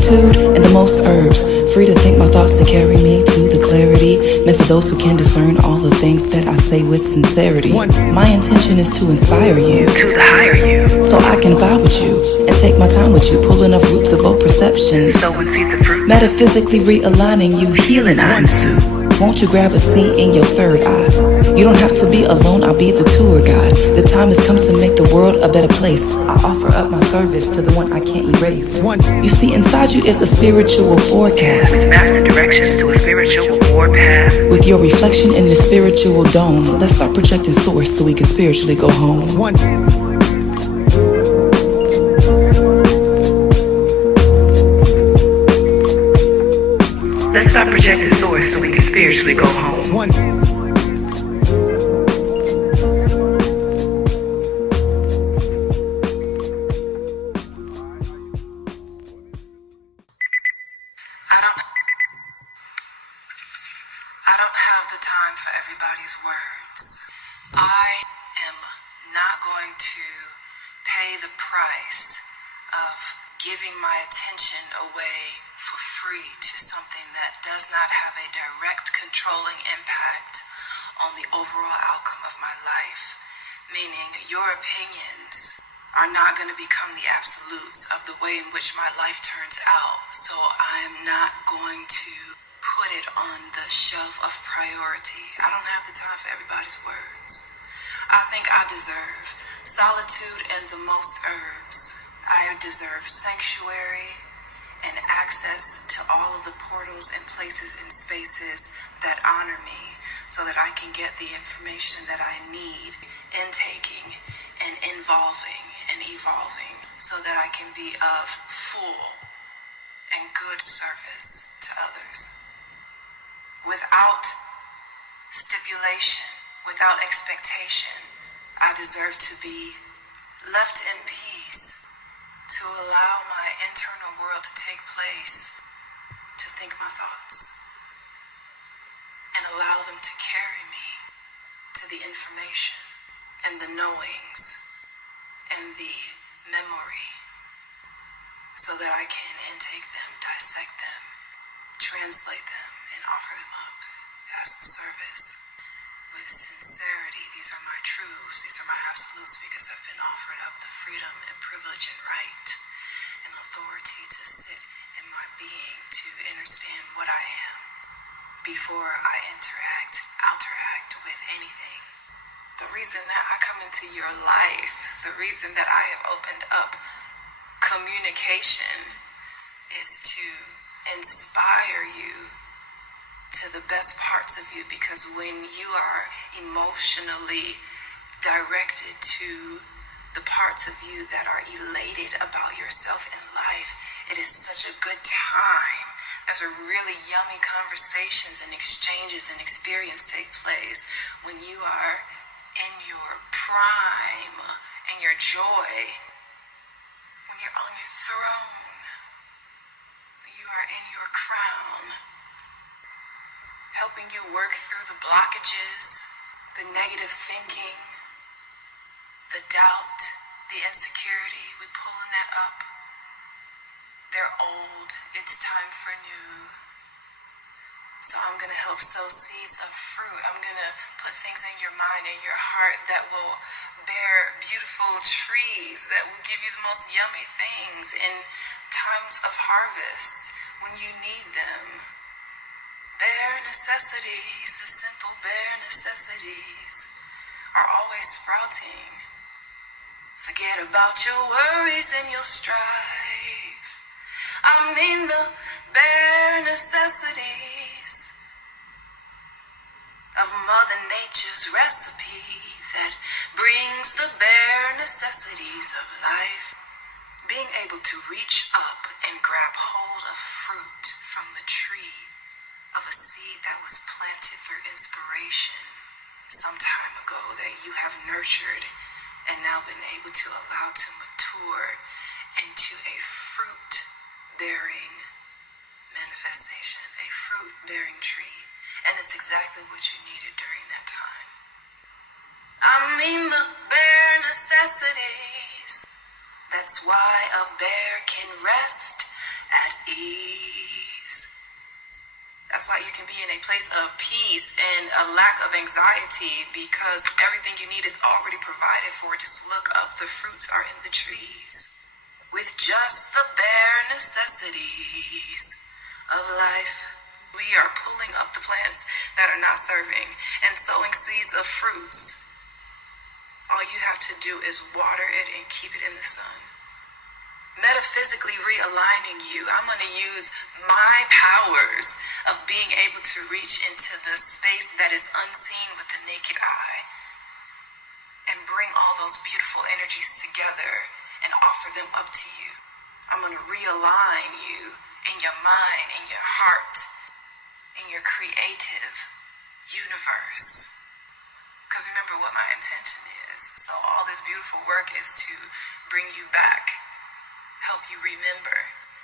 solitude and the most herbs, free to think my thoughts to carry me to the clarity, meant for those who can discern all the things that I say with sincerity. My intention is to inspire you, to the higher you, so I can vibe with you and take my time with you, pulling up roots of old perceptions, sowing seeds of fruit, metaphysically realigning you, healing Ansu. Won't you grab a seat in your third eye? You don't have to be alone, I'll be the tour guide. The time has come to make the world a better place. I offer up my service to the one I can't erase. You see, inside you is a spiritual forecast, master directions to a spiritual warpath. with your reflection in the spiritual dome. Let's start projecting source so we can spiritually go home. Let's stop projecting source so we can spiritually go home. I don't have the time for everybody's words. I am not going to pay the price of giving my attention away for free to something that does not have a direct controlling impact on the overall outcome of my life. Meaning, your opinions are not going to become the absolutes of the way in which my life turns out. So I am not going to put it on the shelf of priority. I don't have the time for everybody's words. I think I deserve solitude and the most herbs. I deserve sanctuary and access to all of the portals and places and spaces that honor me so that I can get the information that I need, intaking and involving and evolving, so that I can be of full and good service to others. Without stipulation, without expectation, I deserve to be left in peace, to allow my internal world to take place, to think my thoughts, and allow them to carry me to the information and the knowings and the memory, so that I can intake them, dissect them, translate them, and offer them up as service. With sincerity, these are my truths, these are my absolutes, because I've been offered up the freedom and privilege and right and authority to sit in my being, to understand what I am before I interact with anything. The reason that I come into your life, the reason that I have opened up communication is to inspire you to the best parts of you, because when you are emotionally directed to the parts of you that are elated about yourself in life, it is such a good time. There's a really yummy conversations and exchanges and experience take place when you are in your prime and your joy, when you're on your throne, when you are in your crown, helping you work through the blockages, the negative thinking, the doubt, the insecurity. We're pulling that up. They're old. It's time for new. So I'm going to help sow seeds of fruit. I'm going to put things in your mind and your heart that will bear beautiful trees, that will give you the most yummy things in times of harvest when you need them. Bare necessities, the simple bare necessities, are always sprouting. Forget about your worries and your strife. I mean the bare necessities of Mother Nature's recipe that brings the bare necessities of life. Being able to reach up and grab hold of fruit from the tree of a seed that was planted through inspiration some time ago, that you have nurtured and now been able to allow to mature into a fruit-bearing manifestation, a fruit-bearing tree. And it's exactly what you needed during that time. I mean the bare necessities. That's why a bear can rest at ease. That's why you can be in a place of peace and a lack of anxiety, because everything you need is already provided for. Just look up, the fruits are in the trees. With just the bare necessities of life, we are pulling up the plants that are not serving and sowing seeds of fruits. All you have to do is water it and keep it in the sun. Metaphysically realigning you, I'm going to use my powers of being able to reach into the space that is unseen with the naked eye and bring all those beautiful energies together and offer them up to you. I'm going to realign you in your mind, in your heart, in your creative universe. Because remember what my intention is. So all this beautiful work is to bring you back, help you remember.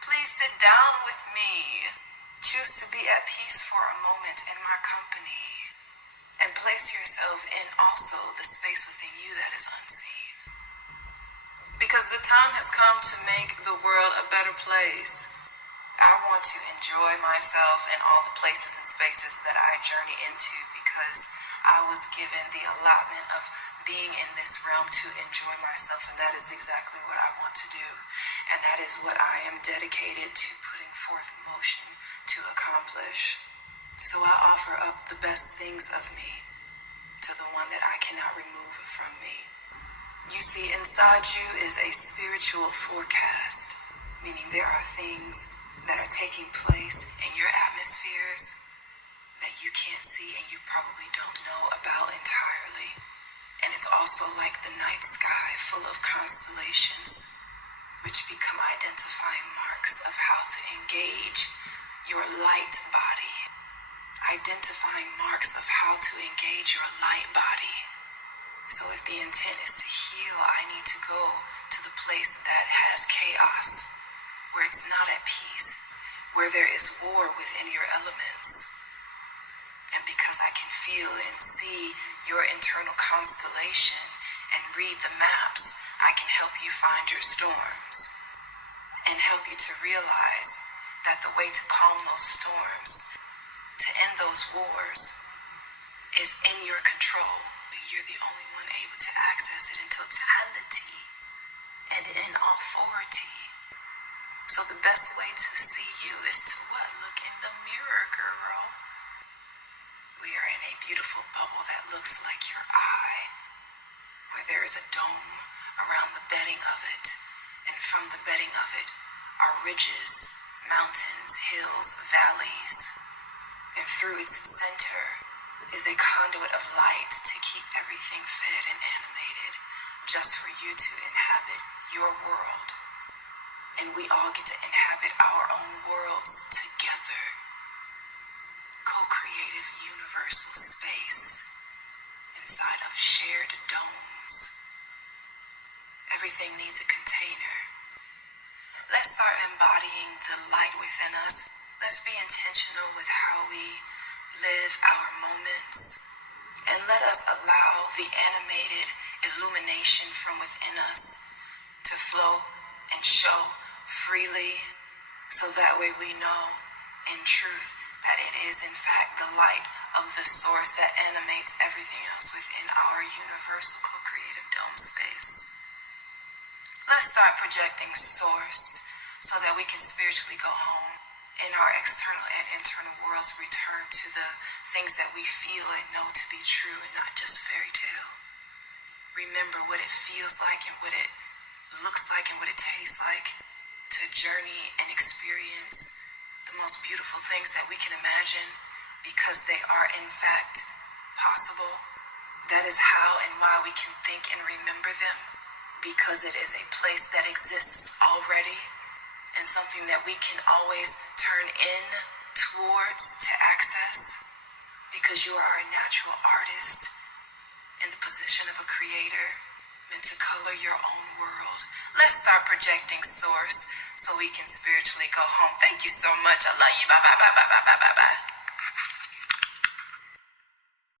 Please sit down with me. Choose to be at peace for a moment in my company. And place yourself in also the space within you that is unseen. Because the time has come to make the world a better place. I want to enjoy myself in all the places and spaces that I journey into, because I was given the allotment of being in this realm to enjoy myself, and that is exactly what I want to do. And that is what I am dedicated to putting forth motion to accomplish. So I offer up the best things of me to the one that I cannot remove from me. You see, inside you is a spiritual forecast, meaning there are things that are taking place in your atmospheres that you can't see and you probably don't know about entirely. And it's also like the night sky full of constellations, which become identifying marks of how to engage your light body. Identifying marks of how to engage your light body. So if the intent is to heal, I need to go to the place that has chaos, where it's not at peace, where there is war within your elements. And because I can feel and see your internal constellation and read the maps, I can help you find your storms and help you to realize that the way to calm those storms, to end those wars, is in your control. You're the only one able to access it in totality and in authority. So the best way to see you is to what? Look in the mirror, girl. We are in a beautiful bubble that looks like your eye, where there is a dome around the bedding of it, and from the bedding of it are ridges, mountains, hills, valleys, and through its center is a conduit of light to keep everything fed and animated, just for you to inhabit your world. And we all get to inhabit our own worlds together. Co-creative universal space inside of shared domes. Everything needs a container. Let's start embodying the light within us. Let's be intentional with how we live our moments. And let us allow the animated illumination from within us to flow and show freely, so that way we know in truth that it is in fact the light of the source that animates everything else within our universal co-creative dome space. Let's start projecting source so that we can spiritually go home. In our external and internal worlds, return to the things that we feel and know to be true and not just fairy tale. Remember what it feels like and what it looks like and what it tastes like to journey and experience the most beautiful things that we can imagine, because they are in fact possible. That is how and why we can think and remember them, because it is a place that exists already and something that we can always turn in towards to access, because you are a natural artist in the position of a creator, meant to color your own world. Let's start projecting source so we can spiritually go home. Thank you so much. I love you. Bye, bye, bye, bye, bye, bye, bye, bye.